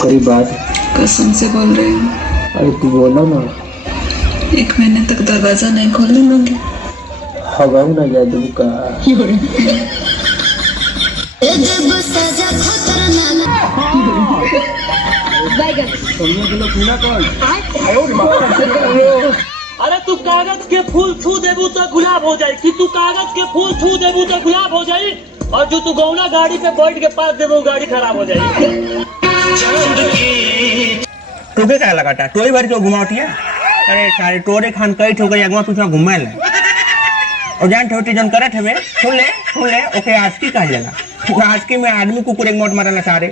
कोई बात? कसम से बोल रही हूँ। अरे तू बोला ना। 1 महीने तक दरवाजा नहीं खोलने दूंगी। हवा ना जादू का। अरे तू कागज के फूल छू देबू तो गुलाब हो जाए कि तू कागज के फूल छू देबू तो गुलाब हो जाए, और जो तू गौना गाड़ी पे बैठ के पास देबू गाड़ी खराब हो जाए। टोके क्या लगाता टोई भर क्यों घुमाती है? अरे सारे टोरे खान कई ठोकर अगवा पीछा घुमा ले और जान छोटी जन करत हवे सुन ले ओके आस्की कहा जाला। आस्की में आदमी कुकुर एक मोट मारला सारे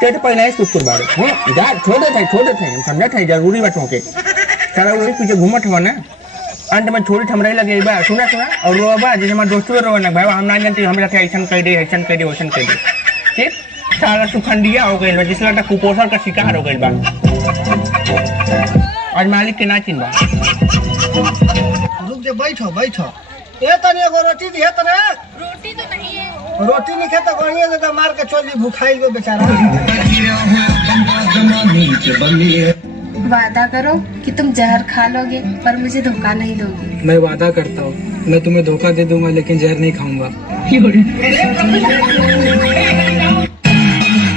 ते तो पहले ही कुकुर बारे हां जा छोड़े थे समझा था जरूरी बातों के सारा वही पीछे घुमत हुआ ना। अंत में छोड़ी ठमराई लगे बा सुना और रो बा जैसे हमारे दोस्तों रो ना भाई हम ना जानते हमरा थे ऐसा कह दे ऐसा कह दे वैसा कह दे ठीक सारा सुखंडिया हो गइल बा जिसला ता कुपोषण का शिकार हो गइल बा और मालिक के ना चिन्ह। रुक जा बैठो ए तनी एगो रोटी दिए तने। रोटी तो नहीं है। रोटी नहीं खेता गणिया जगह मार के चली भूखाई गो बेचारा। वादा करो कि तुम जहर खा लोगे पर मुझे धोखा नहीं दोगे। मैं वादा करता हूँ मैं तुम्हें धोखा दे दूंगा लेकिन जहर नहीं खाऊंगा।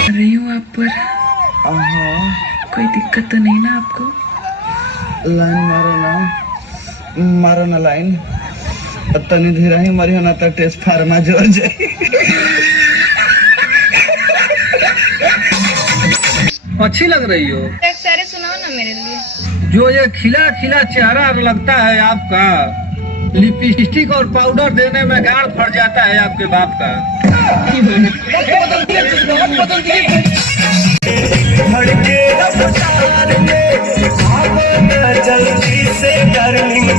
रही हूँ आप पर। कोई दिक्कत तो नहीं ना आपको? लाइन मारो ना लाइन तनी धीरे ही मरियो ना तो टेस्ट फार्मा जोर जाए। अच्छी लग रही हो। एक सारे सुनाओ ना मेरे लिए। जो ये खिला खिला चेहरा लगता है आपका, लिपस्टिक और पाउडर देने में गाड़ फट जाता है आपके बाप का। जल्दी से डार्लिंग